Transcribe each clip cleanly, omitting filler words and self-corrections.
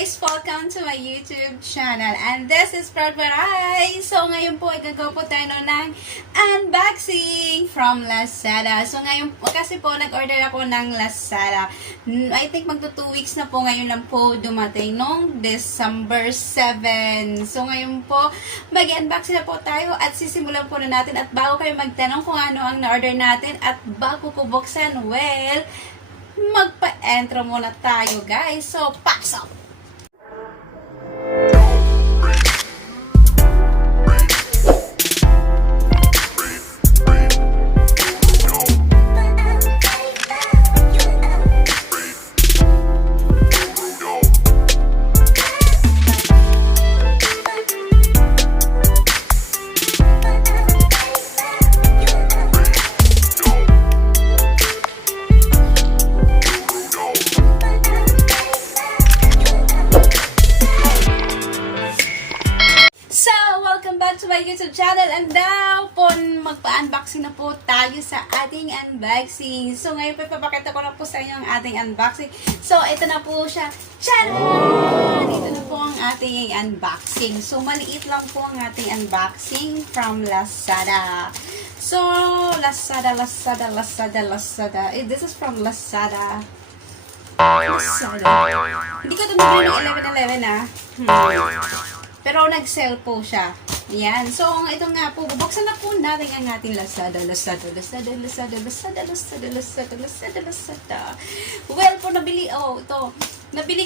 guys! Welcome to my YouTube channel and this is Waray. So ngayon po ay gagawa po tayo ng unboxing from Lazada. So ngayon kasi po nag-order ako ng Lazada. I think magto 2 weeks na po, ngayon lang po dumating nung December 7. So ngayon po mag-unboxing na po tayo at sisimulan po na natin, at bago kayo magtanong kung ano ang na-order natin at bago ko buksan, well, magpa-intro muna tayo guys. So, pasok! To my YouTube channel, and now po magpa-unboxing na po tayo sa ating unboxing. So ngayon po ipapakita ko na po sa inyo ang ating unboxing. So ito na po siya. Tcharam! Ito na po ang ating unboxing. So maliit lang po ang ating unboxing from Lazada. So Lazada. This is from Lazada. Hindi ko ito nabili ng 11.11 ah. Pero nag-sale po siya. Ayan. So, ito nga po, bubuksan na po natin ang ating Lazada. Well po, nabili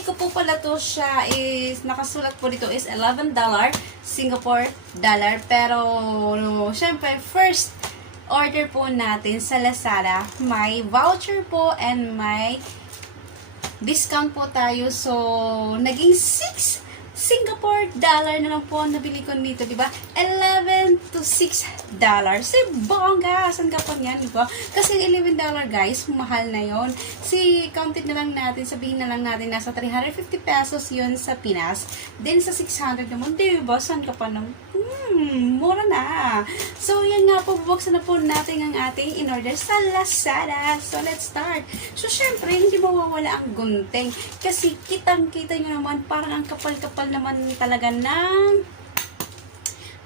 ko po pala to siya is, nakasulat po dito is $11 Singapore dollar. Pero, syempre, first order po natin sa Lazada, may voucher po and may discount po tayo. So, naging 6 Singapore dollar na lang po ang nabili ko dito, diba? 11 to 6 dollars. Si bongga, saan ka pa niyan, diba? Kasi $11 guys, mahal na yon. Si counted na lang natin, sabihin na lang natin, nasa 350 pesos yun sa Pinas. Then sa 600 naman, diba? Saan ka pa nang? Mura na. So, yan nga po, bubuksan na po natin ang ating in-order sa Lazada. So, let's start. So, syempre, hindi mawawala ang gunting. Kasi, kitang-kita nyo naman, parang ang kapal-kapal naman talaga ng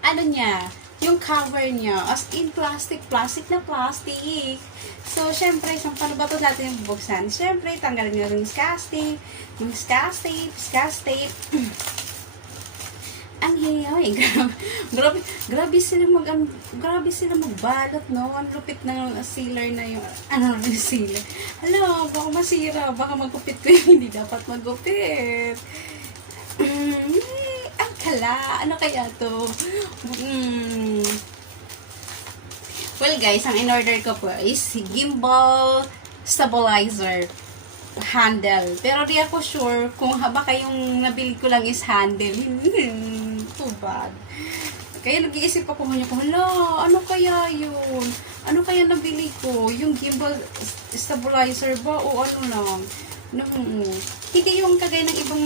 ano niya, yung cover niya. As in, plastic na plastic. So, syempre, paano ba ito natin yung bubuksan? Syempre, tanggalin nyo yung scotch tape. Ang hiyay, grabe sila magbalot, no? Ang lupit ng sealer na yung, sealer. Hala, baka masira, baka magupit ko yung hindi dapat magupit. Ang kala, ano kaya to? Well guys, ang in-order ko po is Gimbal stabilizer handle. Pero di ako sure kung baka yung nabili ko lang is handle. Too bad. Kaya nag-iisip ako hala, ano kaya yun? Ano kaya nabili ko? Yung gimbal stabilizer ba? O ano lang? Hindi yung kagaya ng ibang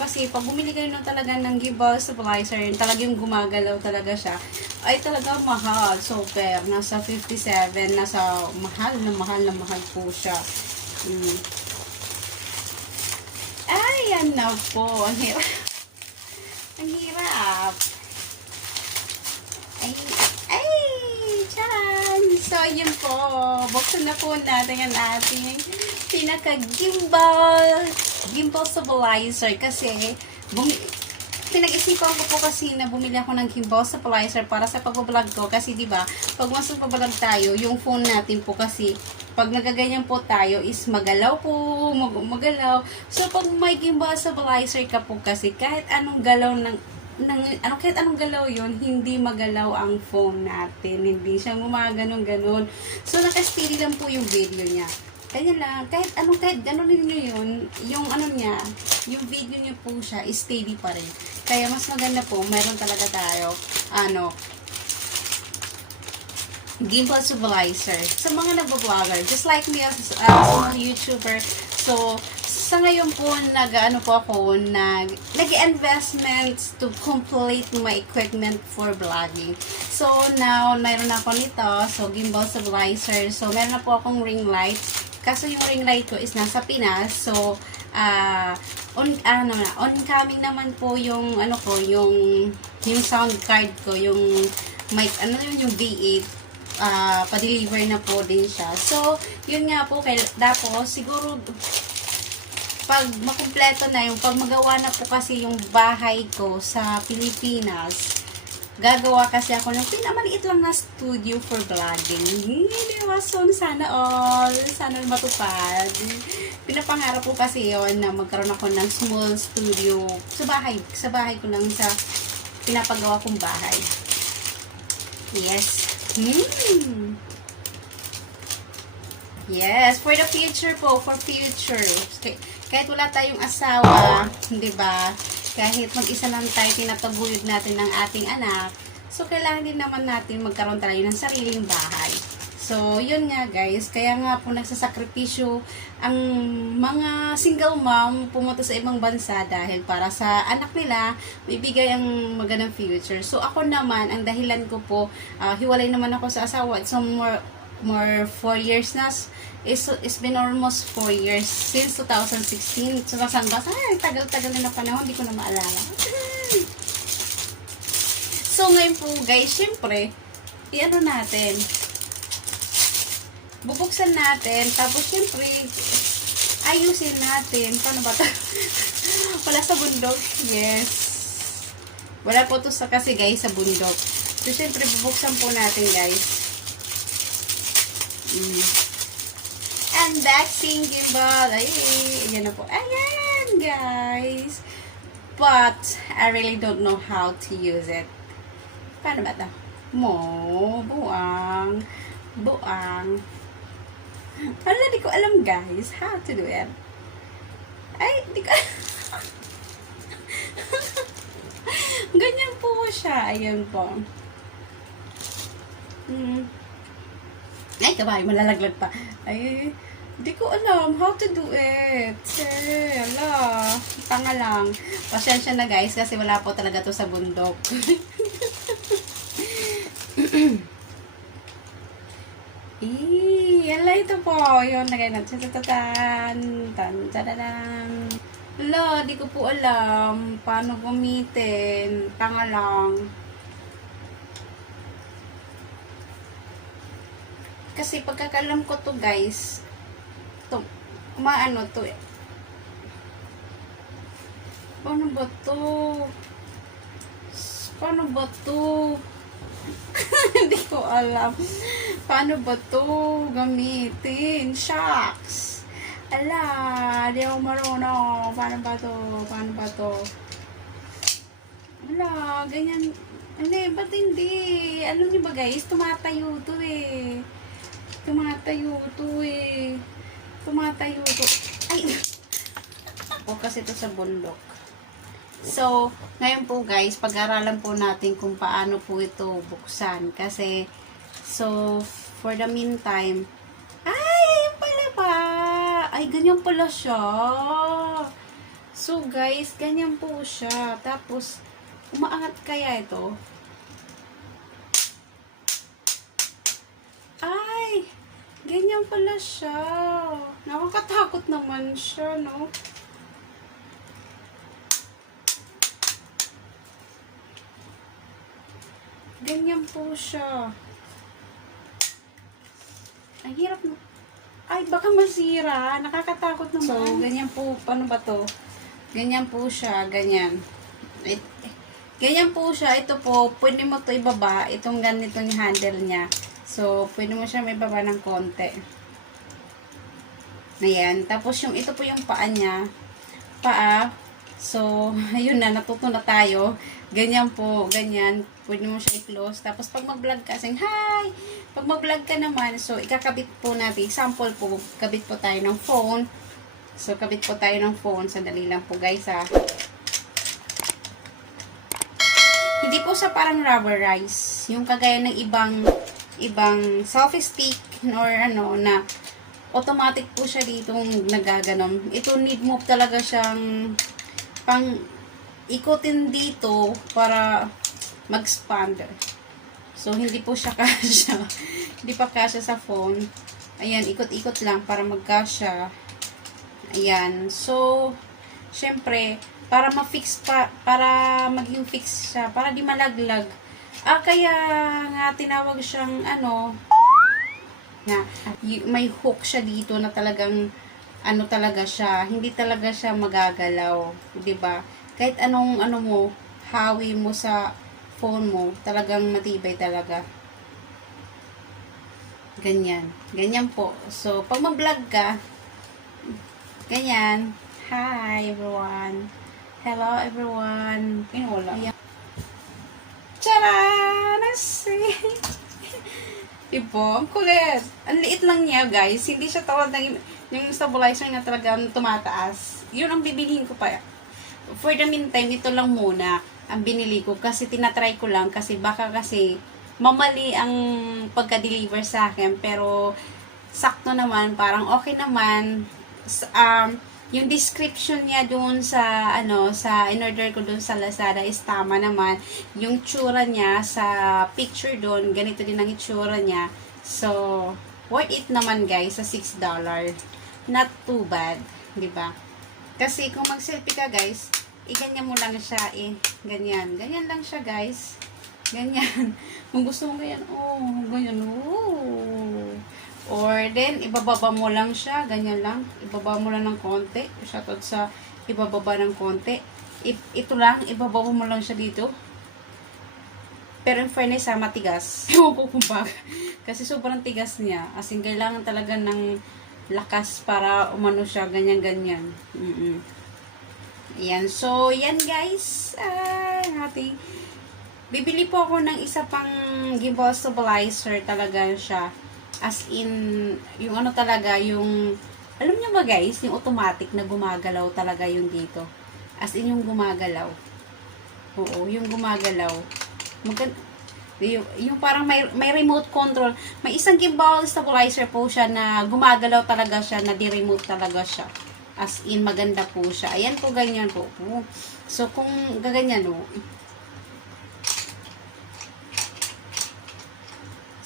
kasi pag bumili kayo talaga ng gimbal stabilizer, talagang gumagalaw talaga siya, ay talaga mahal. Super. Nasa 57. Nasa mahal po siya. Ayan na po. Ang hirap. Ang hirap. Ay! Tiyan! So, yun po. Buksan na po natin ang ating pinaka-gimbal stabilizer. Kasi, pinag-isipan ko po kasi na bumili ako ng gimbal stabilizer para sa pag-vlog ko. Kasi, diba, pag mas pag-vlog tayo, yung phone natin po kasi, pag nagaganyan po tayo is magalaw po, magalaw. So, pag may gimbal stabilizer ka po kasi, kahit anong galaw kahit anong galaw yun, hindi magalaw ang phone natin. Hindi siya gumaganon-ganon. So, naka-steady lang po yung video niya. Kaya lang, kahit ganon ninyo yun, yung niya, yung video niya po siya, is steady pa rin. Kaya mas maganda po, meron talaga tayo, gimbal stabilizer. Sa mga nagbablogger, just like me as a small YouTuber, so, sa ngayon po, nag-investments to complete my equipment for vlogging. So, now, mayroon ako nito, so, gimbal stabilizer. So, meron na po akong ring light. Kaso yung ring light ko is nasa Pinas. So, oncoming naman po yung ano ko, yung sound card ko, yung mic, yung V8, pa-deliver na po din siya. So, yun nga po, tapos siguro pag makumpleto na yung, pag magawa na po kasi yung bahay ko sa Pilipinas, gagawa kasi ako ng pinamaliit lang na studio for vlogging. Diba? So, sana matupad. Pinapangarap po kasi yon na magkaroon ako ng small studio sa bahay. Sa bahay ko lang, sa pinapagawa kong bahay. Yes. Yes, for the future po, for future. Kahit wala tayong asawa, di ba? Kahit mag-isa lang tayo, tinataguyod natin ng ating anak. So, kailangan din naman natin magkaroon tayo ng sariling bahay. So, yun nga guys. Kaya nga po nagsasakripisyo ang mga single mom pumunta sa ibang bansa dahil para sa anak nila, bibigay ang magandang future. So, ako naman, ang dahilan ko po, hiwalay naman ako sa asawa. So, more 4 years na. It's been almost 4 years since 2016. So, tagal-tagal na panahon, hindi ko na maalala. So, ngayon po guys, syempre, i-ano natin, bubuksan natin, tapos syempre, ayusin natin. Paano ba ito? Wala sa bundok. Yes. Wala po ito kasi guys sa bundok. So, syempre, bubuksan po natin guys. Unboxing gimbal. Ay, yan na po. Ayan, guys. But, I really don't know how to use it. Paano ba ito? Buang. Wala, di ko alam, guys, how to do it. Ay, di ko ganyan po siya. Ayan po. Ay, kabay, malalaglag pa. Ay, di ko alam how to do it. Ala, tanga lang. Pasensya na guys, kasi wala po talaga to sa bundok. Ala, ito po. Yun, lagay natin. Ala, di ko po alam paano gamitin. Tanga lang. Kasi pagkakalam ko to guys, to, maano to eh. Paano ba to? Hindi ko alam. Paano ba to gamitin? Shucks! Ala, di ako marunong. Paano ba to? Ala, ganyan. Hindi, ba't hindi? Alam niyo ba guys, tumatayo to eh. Ay! O kasi ito sa bundok. So, ngayon po guys, pag-aralan po natin kung paano po ito buksan. Kasi, so, for the meantime, ay, pala pa! Ay, ganyan pala siya. So, guys, ganyan po siya. Tapos, umaangat kaya ito? Ay, ganyan pala siya. Nakakatakot naman siya, no? Ganyan po siya. Ang hirap na. Ay, baka masira. Nakakatakot naman. So, ganyan po. Paano ba to? Ganyan po siya. Ganyan. Ganyan po siya. Ito po, pwede mo to ibaba. Itong ganito yung handle niya. So, pwede mo siya may baba ng konti. Ayan. Tapos, ito po yung paa niya. Paa. So, ayun na. Natuto na tayo. Ganyan po. Ganyan. Pwede mo siya i-close. Tapos, pag mag-vlog ka, saying, hi! Pag mag-vlog ka naman, so, ikakabit po natin. Example po, kabit po tayo ng phone. So, kabit po tayo ng phone. Sandali lang po, guys, ha. Hindi po sa parang rubberize. Yung kagaya ng ibang selfie stick or ano na automatic po siya dito nagaganon. Ito need mo talaga siyang pang ikutin dito para mag-expand. So, hindi po siya kasya. Hindi pa kasya sa phone. Ayan, ikot-ikot lang para magkasya. Ayan. So, syempre, para ma-fix para maging fix siya, para di malaglag. Kaya nga tinawag siyang na may hook siya dito na talagang talaga siya, hindi talaga siya magagalaw, 'di ba? Kahit anong mo, hawi mo sa phone mo, talagang matibay talaga. Ganyan. Ganyan po. So, pag mag-vlog ka, ganyan. Hi, everyone. Hello, everyone. Wala. Tcharan! Diba? Ang kulit. Ang liit lang niya, guys. Hindi siya tawad ng yung stabilizer na talagang tumataas. Yun ang bibilihin ko pa. For the meantime, ito lang muna ang binili ko. Kasi tinatry ko lang. Kasi baka mamali ang pagka-deliver sa akin. Pero, sakto naman. Parang okay naman. Yung description niya doon sa sa in-order ko doon sa Lazada is tama naman. Yung tsura niya sa picture doon, ganito din ang itsura niya. So, worth it naman guys sa $6. Not too bad, 'di ba? Kasi kung mag-selfie ka guys, ganyan mo lang siya ganyan. Ganyan lang siya guys. Ganyan. Kung gusto mo ganyan, ganyan. Or then, ibababa mo lang siya, ganyan lang. Ibababa mo lang ng konti. Shoutout sa ibababa ng konti. Ito lang, ibababa mo lang siya dito. Pero in fairness, matigas. Ewan ko kung bakit. Kasi sobrang tigas niya. As in, kailangan talaga ng lakas para umano siya, ganyan-ganyan. Ayan. So, yan guys. Bibili po ako ng isa pang gimbal stabilizer. Talaga siya. As in, yung talaga, yung, alam niyo ba guys, yung automatic na gumagalaw talaga yung dito. As in, yung gumagalaw. Oo, yung gumagalaw. Yung parang may remote control. May isang gimbal stabilizer po siya na gumagalaw talaga siya, na di-remote talaga siya. As in, maganda po siya. Ayan po, ganyan po. So, kung gaganyan,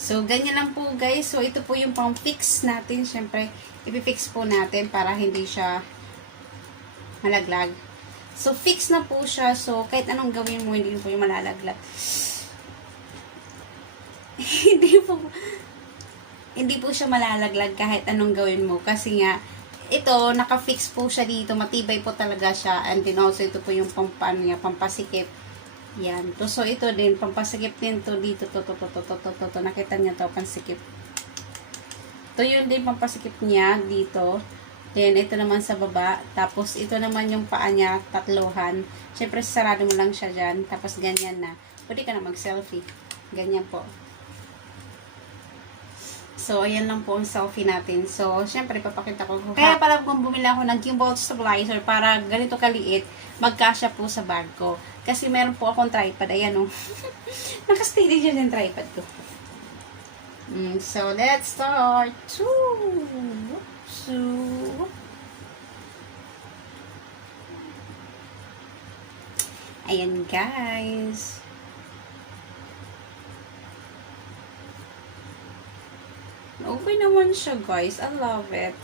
so, ganyan lang po guys. So, ito po yung pang-fix natin. Siyempre, ipifix po natin para hindi siya malaglag. So, fix na po siya. So, kahit anong gawin mo, hindi po yung malalaglag. hindi po siya malalaglag kahit anong gawin mo. Kasi nga, ito, naka-fix po siya dito. Matibay po talaga siya. And then also, ito po yung pampasikip. Yan. So, ito din, pampasikip din to dito, to. Nakita niya to, pansikip. Ito yun din, pampasikip niya dito. Then, ito naman sa baba. Tapos, ito naman yung paa niya, tatluhan. Siyempre, sarado mo lang siya dyan. Tapos, ganyan na. Pwede ka na mag-selfie. Ganyan po. So, ayan lang po ang selfie natin. So, siyempre, papakita ko. Kaya pala kung bumili ako ng gimbal stabilizer para ganito kaliit, magkasya po sa bag ko. Kasi meron po akong tripod. Ayan Nakasteady dyan yung tripod ko. So, let's start. Ayan, guys. Okay naman siya, guys. I love it.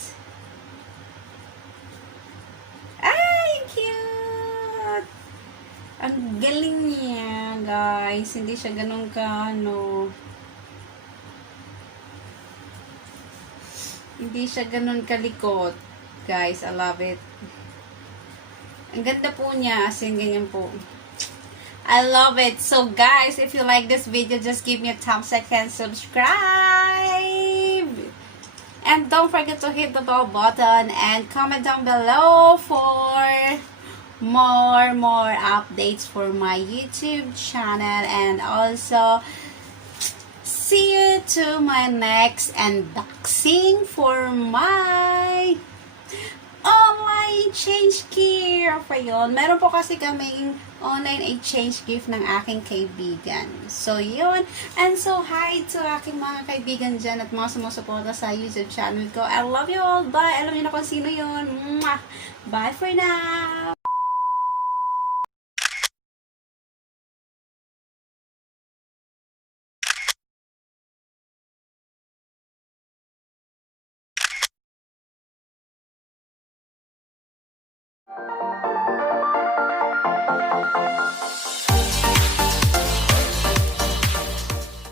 Ay, cute! Ang galing niya, guys. Hindi siya ganun hindi siya ganun kalikot. Guys, I love it. Ang ganda po niya. As in, ganyan po. I love it. So, guys, if you like this video, just give me a thumbs up and subscribe. And don't forget to hit the bell button and comment down below for more updates for my YouTube channel. And also, see you to my next unboxing for my online change gift. Ayun. Meron po kasi kaming online exchange gift ng aking kaibigan. So, yun. And so, hi to aking mga kaibigan dyan at mga sumusuporta sa YouTube channel ko. I love you all. Bye. Alam niyo na kung sino yun. Bye for now.